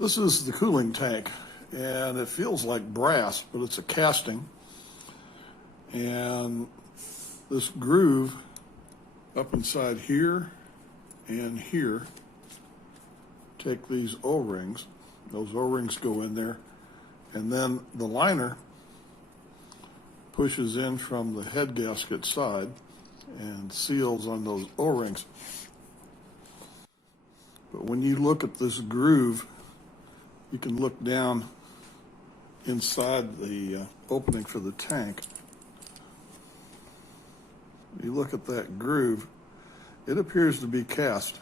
This is the cooling tank, and it feels like brass, but it's a casting. And this groove up inside here and here, take these O-rings. Those O-rings go in there, and then the liner pushes in from the head gasket side and seals on those O-rings. But when you look at this groove, you can look down inside the opening for the tank. You look at that groove, it appears to be cast.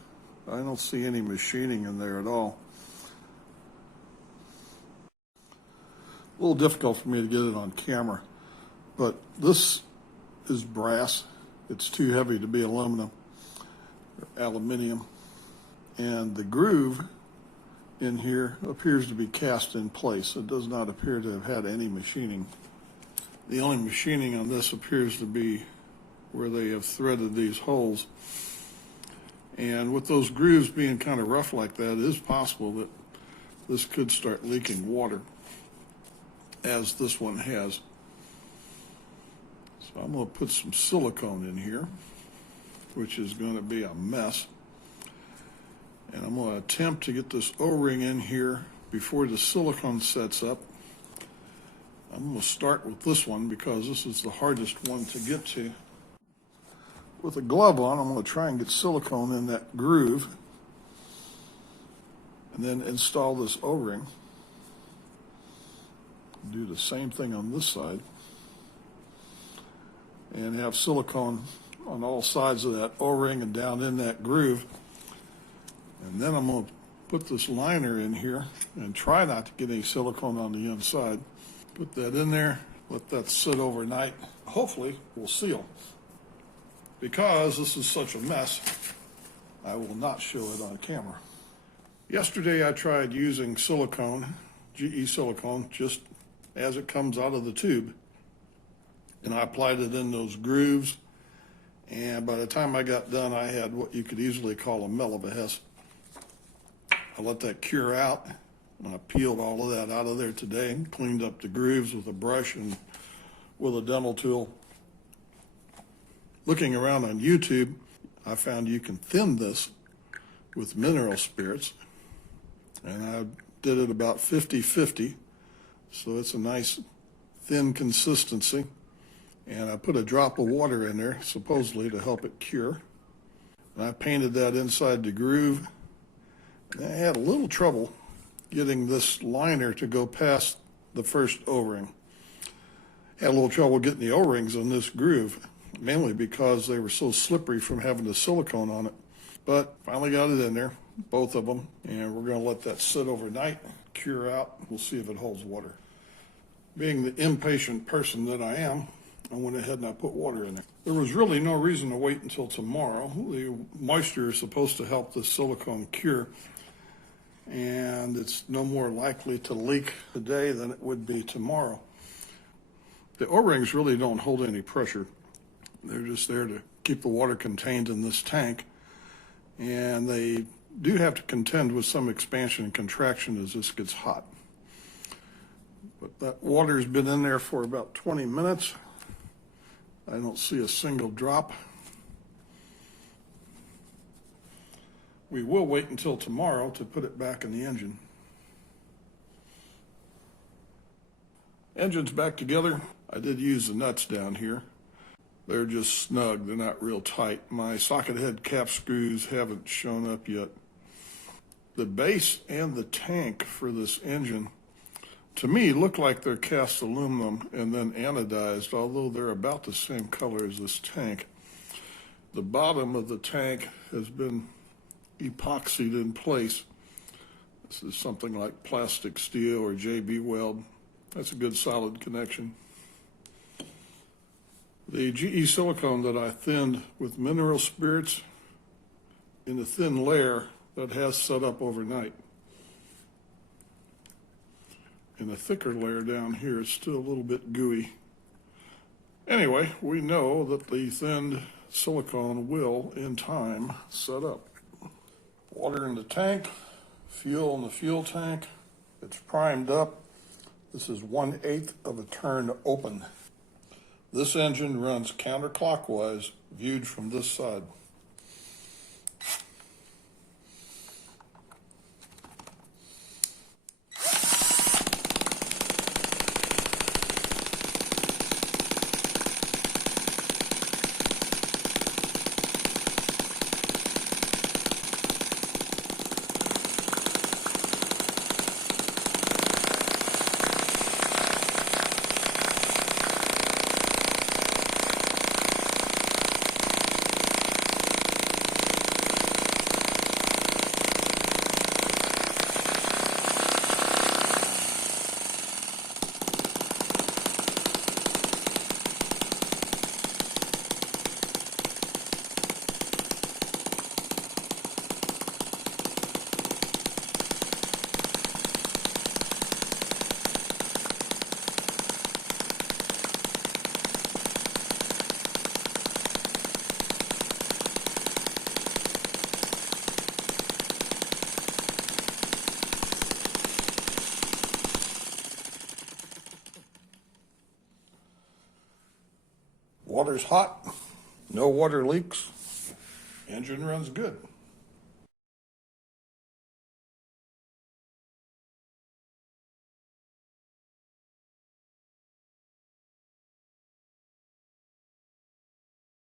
I don't see any machining in there at all. A little difficult for me to get it on camera, but this is brass. It's too heavy to be aluminum or aluminium. And the groove in here appears to be cast in place. It does not appear to have had any machining. The only machining on this appears to be where they have threaded these holes. And with those grooves being kind of rough like that, it is possible that this could start leaking water, as this one has. So I'm going to put some silicone in here, which is going to be a mess. And I'm going to attempt to get this O-ring in here before the silicone sets up. I'm going to start with this one because this is the hardest one to get to. With a glove on, I'm going to try and get silicone in that groove and then install this O-ring. Do the same thing on this side and have silicone on all sides of that O-ring and down in that groove. And then I'm going to put this liner in here and try not to get any silicone on the inside. Put that in there, let that sit overnight. Hopefully we'll seal. Because this is such a mess, I will not show it on camera. Yesterday I tried using silicone, GE silicone, just as it comes out of the tube. And I applied it in those grooves. And by the time I got done, I had what you could easily call a mel of a hess. I let that cure out, and I peeled all of that out of there today and cleaned up the grooves with a brush and with a dental tool. Looking around on YouTube, I found you can thin this with mineral spirits, and I did it about 50-50, so it's a nice thin consistency. And I put a drop of water in there, supposedly to help it cure. And I painted that inside the groove. I had a little trouble getting this liner to go past the first O-ring. Had a little trouble getting the O-rings on this groove, mainly because they were so slippery from having the silicone on it. But finally got it in there, both of them, and we're going to let that sit overnight, cure out. We'll see if it holds water. Being the impatient person that I am, I went ahead and I put water in there. There was really no reason to wait until tomorrow. The moisture is supposed to help the silicone cure, and it's no more likely to leak today than it would be tomorrow. The O-rings really don't hold any pressure. They're just there to keep the water contained in this tank, and they do have to contend with some expansion and contraction as this gets hot. But that water's been in there for about 20 minutes. I don't see a single drop. We will wait until tomorrow to put it back in the engine. Engine's back together. I did use the nuts down here. They're just snug, they're not real tight. My socket head cap screws haven't shown up yet. The base and the tank for this engine, to me, look like they're cast aluminum and then anodized, although they're about the same color as this tank. The bottom of the tank has been epoxied in place. This is something like plastic steel or JB Weld. That's a good solid connection. The GE silicone that I thinned with mineral spirits in a thin layer that has set up overnight. And a thicker layer down here is still a little bit gooey. Anyway, we know that the thinned silicone will, in time, set up. Water in the tank, fuel in the fuel tank. It's primed up. This is 1/8 of a turn open. This engine runs counterclockwise, viewed from this side. Water's hot, no water leaks, engine runs good.